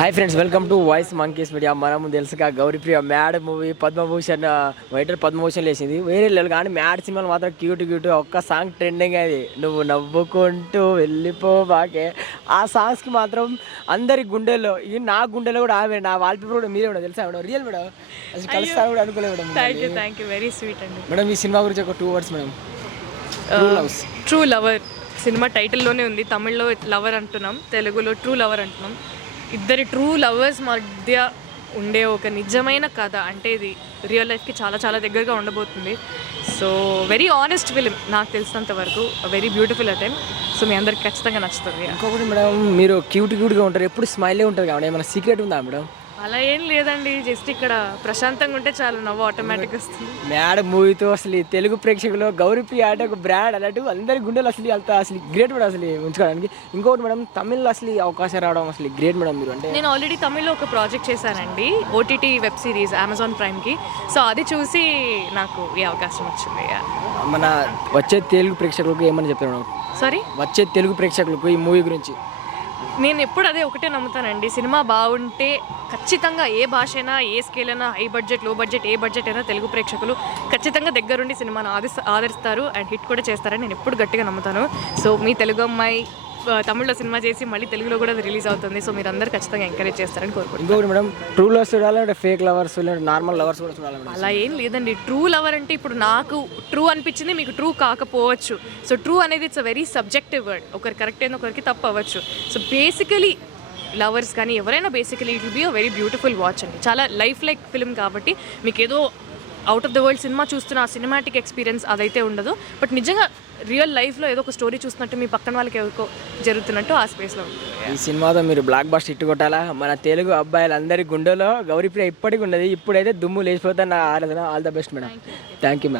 Hi friends, welcome to voice monkeys media. మనము తెలుసుగా Gouri Priya mad movie Padma Bhushan waiter Padma Bhushan వేసింది. వేరే లేదు కానీ మ్యాడ్ సినిమాలు మాత్రం క్యూట్ ఒక్క సాంగ్ ట్రెండింగ్ అది, నువ్వు నవ్వుకుంటూ వెళ్ళిపో బాకే. ఆ సాంగ్స్కి మాత్రం అందరి గుండెల్లో, ఈ నా గుండెలో కూడా ఆమె, నా వాల్పేపర్ కూడా మీరే కూడా తెలుసా మేడం? రియల్ మేడం, అసలు కలుస్తారు కూడా అనుకోలేదు madam. Thank you very sweet అండి. మేడం ఈ సినిమా గురించి ఒక 2 words madam. True lover cinema టైటిల్లోనే ఉంది. తమిళ్లో లవర్ అంటున్నాం, తెలుగులో ట్రూ లవర్ అంటున్నాం. ఇద్దరి ట్రూ లవర్స్ మధ్య ఉండే ఒక నిజమైన కథ. అంటే ఇది రియల్ లైఫ్కి చాలా చాలా దగ్గరగా ఉండబోతుంది. సో వెరీ ఆనెస్ట్ ఫిలిం నాకు తెలిసినంత వరకు, వెరీ బ్యూటిఫుల్ అటెంప్ట్. సో మీ అందరికి ఖచ్చితంగా నచ్చుతుంది. ఇంకొకటి మేడం, మీరు క్యూట్గా ఉంటారు, ఎప్పుడు స్మైలే ఉంటుంది కాబట్టి ఏమైనా సీక్రెట్ ఉందా మేడం? అలా ఏం లేదండి, జస్ట్ ఇక్కడ ప్రశాంతంగా ఉంటే చాలా నవ్వు ఆటోమేటిక్ వస్తుంది. మ్యాడ్ మూవీతో అసలు తెలుగు ప్రేక్షకులు గౌరీప్రియ అంటే ఒక బ్రాండ్ అన్నట్టు అందరి గుండెలు అసలు అంత అసలు గ్రేట్ మేడం అసలు ఉంచుకోవడానికి. ఇంకోటి మేడం, తమిళ్లో అసలు అవకాశం రావడం అసలు గ్రేట్ మేడం. మీరు అంటే నేను ఆల్రెడీ తమిళ్లో ఒక ప్రాజెక్ట్ చేశానండి, ఓటీటీ వెబ్ సిరీస్ అమెజాన్ ప్రైమ్కి. సో అది చూసి నాకు ఈ అవకాశం వచ్చింది. మన వచ్చే తెలుగు ప్రేక్షకులకు ఏమని చెప్తారు మేడం? సారీ, వచ్చే తెలుగు ప్రేక్షకులకు ఈ మూవీ గురించి నేను ఎప్పుడు అదే ఒకటే నమ్ముతానండి, సినిమా బాగుంటే ఖచ్చితంగా ఏ భాష అయినా, ఏ స్కేల్ అయినా, హై బడ్జెట్ లో బడ్జెట్, ఏ బడ్జెట్ అయినా తెలుగు ప్రేక్షకులు ఖచ్చితంగా దగ్గరుండి సినిమాను ఆదరిస్తారు అండ్ హిట్ కూడా చేస్తారని నేను ఎప్పుడు గట్టిగా నమ్ముతాను. సో మీ తెలుగు అమ్మాయి తమిళ్లో సినిమా చేసి మళ్ళీ తెలుగులో కూడా రిలీజ్ అవుతుంది. సో మీరు అందరూ ఖచ్చితంగా ఎంకరేజ్ చేస్తారని కోరుకుంటున్నాను. ఇంకొకటి మేడం, ట్రూ లవర్స్ చూడాలి అంటే ఫేక్ లవర్స్, నార్మల్ లవర్స్ కూడా చూడాలి మేడం? అలా ఏం లేదండి. ట్రూ లవర్ అంటే ఇప్పుడు నాకు ట్రూ అనిపించింది, మీకు ట్రూ కాకపోవచ్చు. సో ట్రూ అనేది it's a very subjective word. ఒకరు కరెక్ట్ అయినా ఒకరికి తప్పు అవ్వచ్చు. సో బేసికలీ లవర్స్ కానీ ఎవరైనా basically it will be a very beautiful watch అండి. చాలా లైఫ్ లైక్ ఫిల్మ్ కాబట్టి మీకు ఏదో out of the world cinema చూస్తున్న ఆ సినిమాటిక్ ఎక్స్పీరియన్స్ అదైతే ఉండదు. బట్ నిజంగా రియల్ లైఫ్లో ఏదో ఒక స్టోరీ చూస్తున్నట్టు, మీ పక్కన వాళ్ళకి ఎవరికో జరుగుతున్నట్టు ఆ స్పేస్లో ఉంటుంది. ఈ సినిమాతో మీరు బ్లాక్ బస్టర్ హిట్ కొట్టాలా? మన తెలుగు అబ్బాయిలందరి గుండెలో గౌరీప్రియ ఇప్పటికి ఉన్నది, ఇప్పుడైతే దుమ్ము లేచిపోతాను. ఆరాధన, all the best madam. Thank you madam.